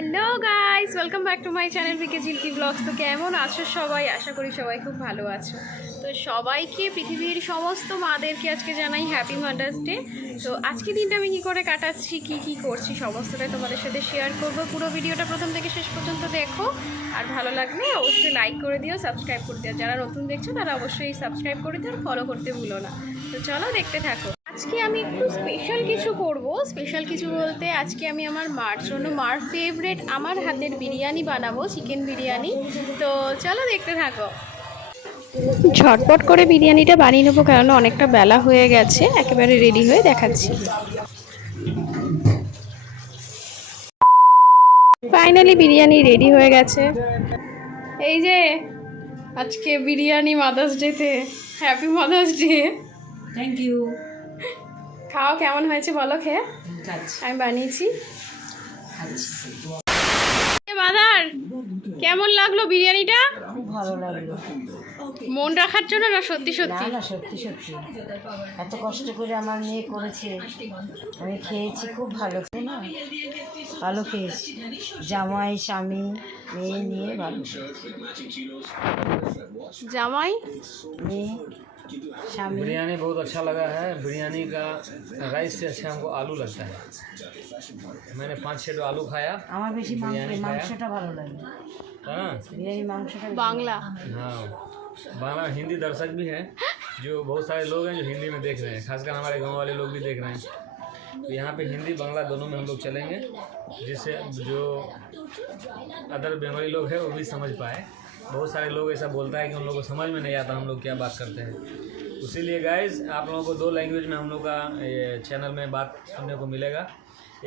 Hello guys, welcome back to my channel BK Jhilki vlogs. তো কেমন আছো সবাই? আশা করি সবাই খুব ভালো আছো। তো সবাইকে, পৃথিবীর সমস্ত মাদেরকে আজকে জানাই হ্যাপি মাদার্স ডে। তো আজকে দিনটা আমি কী করে কাটাচ্ছি, কি করছি, সমস্তটাই তোমাদের সাথে শেয়ার করবো। পুরো ভিডিওটা প্রথম থেকে শেষ পর্যন্ত দেখো, আর ভালো লাগলে অবশ্যই লাইক করে দিও, সাবস্ক্রাইব করে দিও। যারা নতুন দেখছো তারা অবশ্যই সাবস্ক্রাইব করে দিও, আর ফলো করতে ভুলো না। তো চলো দেখতে থাকো। আজকে আমি একটু স্পেশাল কিছু করব। স্পেশাল কিছু বলতে আজকে আমি আমার মার জন্য, মার ফেভারিট আমার হাতের বিরিয়ানি বানাবো, চিকেন বিরিয়ানি। তো চলো দেখতে থাকো। ঝটপট করে বিরিয়ানিটা বানিয়ে নেবো, কারণ অনেকটা বেলা হয়ে গেছে। একেবারে রেডি হয়ে দেখাচ্ছি। ফাইনালি বিরিয়ানি রেডি হয়ে গেছে। এই যে আজকে বিরিয়ানি মাদার্স ডেতে, happy mother's day. Thank you. খাও, কেমন হয়েছে বলো খেয়ে। আমি বানিয়েছি। মাদার, কেমন লাগলো বিরিয়ানিটা? খুব ভালো লাগলো। মন রাখার জন্য না সত্যি সত্যি? না, সত্যি সত্যি এত কষ্ট করে আমার মেয়ে করেছে, আমি খেয়েছি, খুব ভালো। না, ভালো খেয়েছি। জামাই, স্বামী, মেয়ে নিয়ে ভালো। জামাই, মেয়ে, स्वामी। बिरयानी बहुत अच्छा लगा है। बिरयानी का राइस से अच्छा हमको आलू लगता है। मैंने 5-6 आलू खाया। আমার বেশি মাংসটা ভালো লাগে। हाँ, বিরিয়ানি মাংসটা বাংলা। हाँ, बांग्ला हिंदी दर्शक भी हैं, जो बहुत सारे लोग हैं जो हिंदी में देख रहे हैं, खासकर हमारे गांव वाले लोग भी देख रहे हैं। तो यहाँ पे हिंदी बांग्ला दोनों में हम लोग चलेंगे, जिससे जो अदर बंगाली लोग हैं वो भी समझ पाए। बहुत सारे लोग ऐसा बोलता है कि उन लोगों को समझ में नहीं आता हम लोग क्या बात करते हैं। इसीलिए गाइस, आप लोगों को 2 लैंग्वेज में हम लोग का चैनल में बात सुनने को मिलेगा।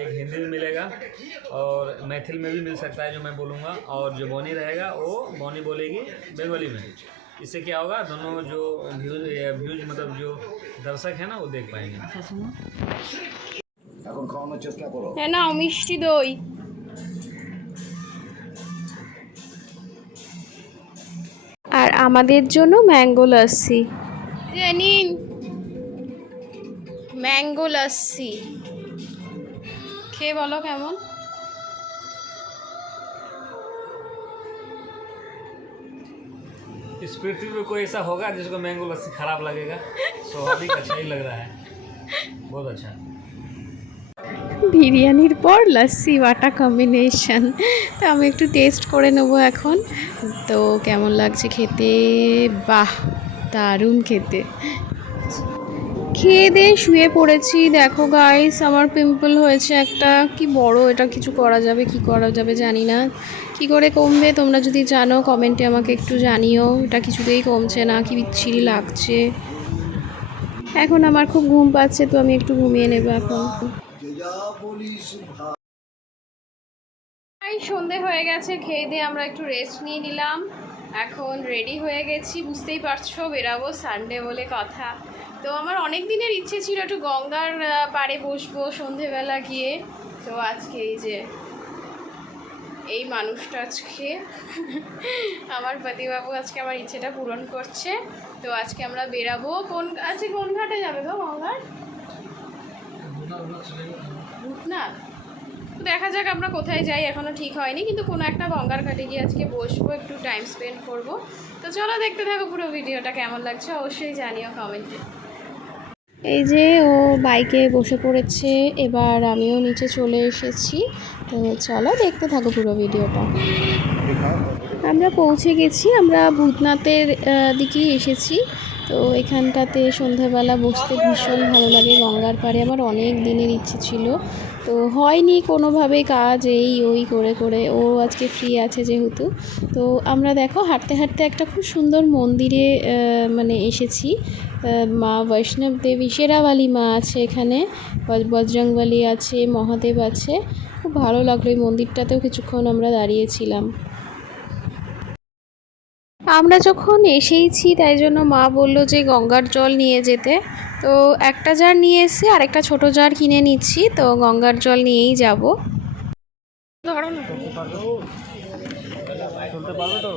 एक हिंदी में मिलेगा और मैथिल में भी मिल सकता है जो मैं बोलूँगा, और जो बोनी रहेगा वो बोनी बोलेगी बंगाली में। इससे क्या होगा, दोनों जो व्यूज मतलब जो दर्शक है ना वो देख पाएंगे। হ্যাঁ না, মিষ্টি দই। আর আমাদের জন্য ম্যাঙ্গো লাসি। নিন ম্যাঙ্গো লাসি, খেয়ে বলো কেমন। इस पृथ्वी पे कोई ऐसा होगा जिसको मैंगो लस्सी खराब लगेगा? स्वाभाविक अच्छा ही लग रहा है, बहुत अच्छा। বিরিয়ানির পর লাস্সি বাটা কম্বিনেশন। তো আমি একটু টেস্ট করে নেবো এখন। তো কেমন লাগছে খেতে? বাহ, দারুণ খেতে। খেয়ে দিয়ে শুয়ে পড়েছি। দেখো গাইস, আমার পিম্পল হয়েছে একটা, কি বড়। এটা কিছু করা যাবে কি করা যাবে জানি না। কি করে কমবে তোমরা যদি জানো কমেন্টে আমাকে একটু জানিও। এটা কিছুতেই কমছে না, কি বিচ্ছিরি লাগছে। এখন আমার খুব ঘুম পাচ্ছে, তো আমি একটু ঘুমিয়ে নেব এখন। সন্ধে হয়ে গেছে, খেয়ে দিয়ে আমরা একটু রেস্ট নিয়ে নিলাম। এখন রেডি হয়ে গেছি, বুঝতেই পারছো বেরাবো, সানডে বলে কথা। তো আমার অনেক দিনের ইচ্ছে ছিল একটু গঙ্গার পাড়ে বসবো সন্ধেবেলা গিয়ে। তো আজকে এই যে এই মানুষটা আজকে আমার পতিবাবু আজকে আমার ইচ্ছেটা পূরণ করছে। তো আজকে আমরা বেরাবো। কোন ঘাটে যাবে গো? গঙ্গার ভূতনাথ। দেখা যাক আমরা কোথায় যাই, এখনও ঠিক হয়নি, কিন্তু কোনো একটা গঙ্গার ঘাটে গিয়ে আজকে বসবো, একটু টাইম স্পেন্ড করব। তো চলো দেখতে থাকো পুরো ভিডিওটা, কেমন লাগছে অবশ্যই জানিও কমেন্টে। এই যে ও বাইকে বসে পড়েছে, এবার আমিও নিচে চলে এসেছি। তো চলো দেখতে থাকো পুরো ভিডিওটা। আমরা পৌঁছে গেছি, আমরা ভূতনাথের দিকেই এসেছি। তো এখানটাতে সন্ধ্যাবেলা বসতে ভীষণ ভালো লাগে গঙ্গার পাড়ে। আমার অনেক দিনের ইচ্ছে ছিল, তো হয়নি কোনোভাবে কাজ এই ওই করে করে। ও আজকে ফ্রি আছে যেহেতু। তো আমরা দেখো হাঁটতে হাঁটতে একটা খুব সুন্দর মন্দিরে মানে এসেছি। মা বৈষ্ণব দেবী, শেরাওয়ালি মা আছে এখানে, বজরংবলী আছে, মহাদেব আছে। খুব ভালো লাগলো। এই মন্দিরটাতেও কিছুক্ষণ আমরা দাঁড়িয়েছিলাম। আমরা যখন এসেইছি তাই জন্য মা বলল যে গঙ্গার জল নিয়ে যেতে। তো একটা জার নিয়ে এসে আর একটা ছোটো জার কিনে নিচ্ছি। তো গঙ্গার জল নিয়েই যাব। ধরো না, শুনতে পারবে তো?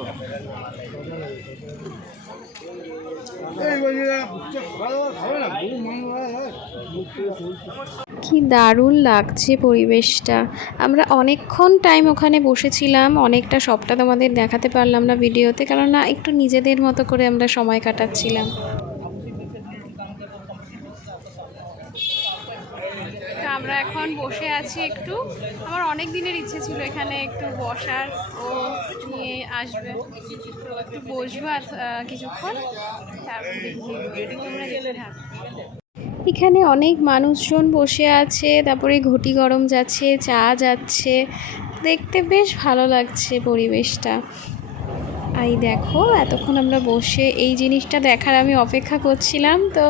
কি দারুণ লাগছে পরিবেশটা। আমরা অনেকক্ষণ টাইম ওখানে বসেছিলাম, অনেকটা সবটা তোমাদের দেখাতে পারলাম না ভিডিওতে, কেননা একটু নিজেদের মতো করে আমরা সময় কাটাচ্ছিলাম। তো আমরা এখন বসে আছি একটু, আমার অনেক দিনের ইচ্ছে ছিল এখানে একটু বসার, ও নিয়ে আসবে তো একটু বসবো কিছুক্ষণ, তারপর তোমরা দেখতে থাকো। এখানে অনেক মানুষজন বসে আছে, তারপরে ঘটি গরম যাচ্ছে, চা যাচ্ছে, দেখতে বেশ ভালো লাগছে পরিবেশটা। এই দেখো এতক্ষণ আমরা বসে এই জিনিসটা দেখার আমি অপেক্ষা করছিলাম, তো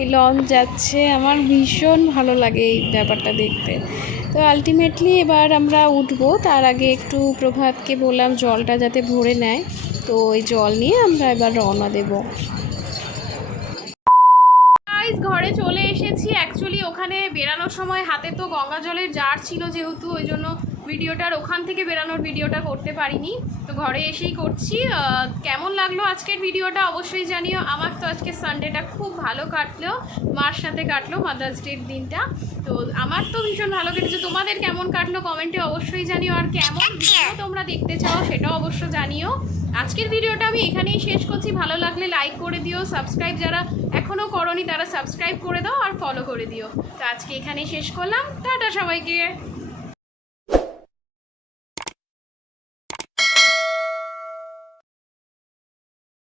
এই লঞ্চ যাচ্ছে, আমার ভীষণ ভালো লাগে এই ব্যাপারটা দেখতে। তো আলটিমেটলি এবার আমরা উঠবো, তার আগে একটু প্রভাতকে বললাম জলটা যাতে ভরে নেয়, তো ওই জল নিয়ে আমরা এবার রওনা দেবো। ঘরে চলে এসেছি। অ্যাকচুয়ালি ওখানে বেরানোর সময় হাতে তো গঙ্গা জলের জার ছিল, যেহেতু ওই জন্য ভিডিওটার ওখান থেকে বেরানোর ভিডিওটা করতে পারিনি, তো ঘরে এসেই করছি। কেমন লাগলো আজকের ভিডিওটা অবশ্যই জানিও। আমার তো আজকে সানডেটা খুব ভালো কাটলো, মার সাথে কাটলো, মাদার্স ডের দিনটা। তো আমার তো ভীষণ ভালো কেটেছে, তোমাদের কেমন কাটলো কমেন্টে অবশ্যই জানিও, আর কেমন ভিডিও তোমরা দেখতে চাও সেটাও অবশ্য জানিও। আজকের ভিডিওটা আমি এখানেই শেষ করছি। ভালো লাগলে লাইক করে দিও, সাবস্ক্রাইব যারা এখনও করোনি তারা সাবস্ক্রাইব করে দাও, আর ফলো করে দিও। তো আজকে এখানেই শেষ করলাম, টাটা সবাইকে।